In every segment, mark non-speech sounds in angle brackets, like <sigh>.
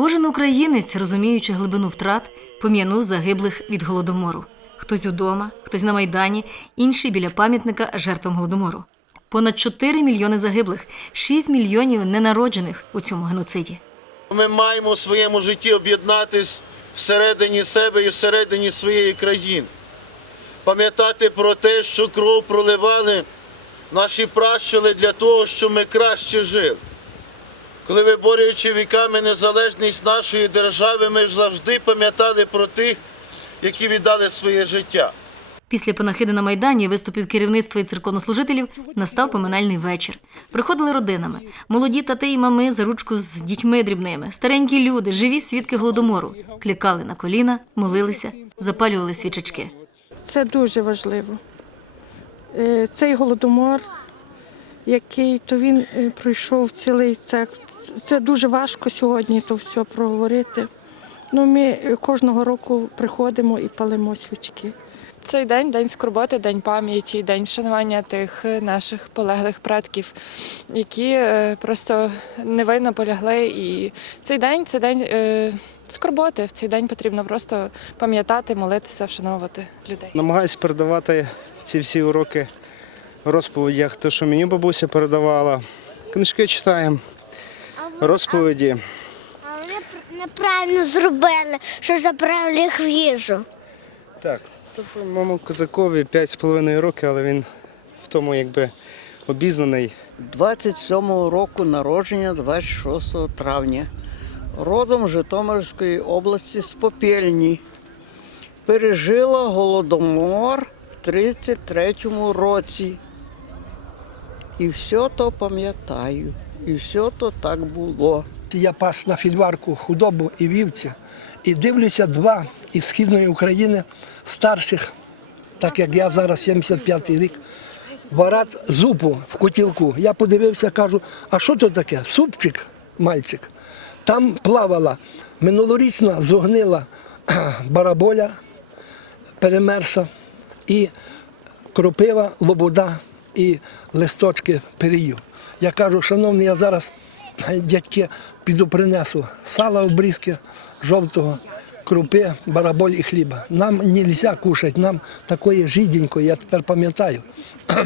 Кожен українець, розуміючи глибину втрат, пом'янув загиблих від голодомору. Хтось удома, хтось на майдані, інший біля пам'ятника жертвам голодомору. Понад 4 мільйони загиблих, 6 мільйонів ненароджених у цьому геноциді. Ми маємо у своєму житті об'єднатись всередині себе і всередині своєї країни. Пам'ятати про те, що кров проливали наші пращури для того, щоб ми краще жили. Коли виборюючи віками незалежність нашої держави, ми ж завжди пам'ятали про тих, які віддали своє життя. Після панахиди на майдані виступів керівництва і церковнослужителів настав поминальний вечір. Приходили родинами, молоді тати і мами за ручку з дітьми дрібними, старенькі люди, живі свідки голодомору, клікали на коліна, молилися, запалювали свічечки. Це дуже важливо. Е, Цей голодомор, який то він е, пройшов цілий цех. Це дуже важко сьогодні то все проговорити. Ну, ми кожного року приходимо і палимо свічки. Цей день день скорботи, день пам'яті, день вшанування тих наших полеглих предків, які е, просто невинно полягли. І цей день це день е, скорботи. В цей день потрібно просто пам'ятати, молитися, вшановувати людей. Намагаюся передавати ці всі уроки в розповідях, те, що мені бабуся передавала. Книжки читаємо, розповіді. А вони пр- неправильно зробили, що забрали їх в їжу. Так, тобто, моєму козакові 5,5 років, але він в тому якби обізнаний. 27-го року народження 26 травня. Родом Житомирської області з Попільні. Пережила голодомор в 33-му році. І все то пам'ятаю. І все то так було. Я пас на фільварку худобу і вівці, і дивлюся два із східної України старших, так як я зараз 75-й рік, варат зупу в котілку. Я подивився, кажу, а що це таке? Супчик, мальчик. Там плавала минулорічна зогнила <clears throat> бараболя, перемерша і кропива, лобода і листочки перію. Я кажу, шановні, я зараз <laughs> дядьки піду принесу сала обрізки жовтого, крупи, бараболь і хліба. Нам не можна кушати, нам такої жиденької, я тепер пам'ятаю, <clears throat>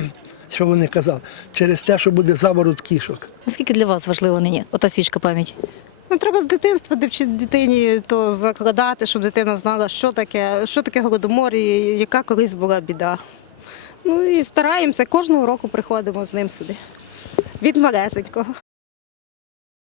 що вони казали, через те, що буде заворот кішок. Наскільки для вас важливо нині ота свічка пам'яті? Ну, треба з дитинства дитині то закладати, щоб дитина знала, що таке, що таке голодомор і яка колись була біда. Ну і стараємося, кожного року приходимо з ним сюди. Від малесенького.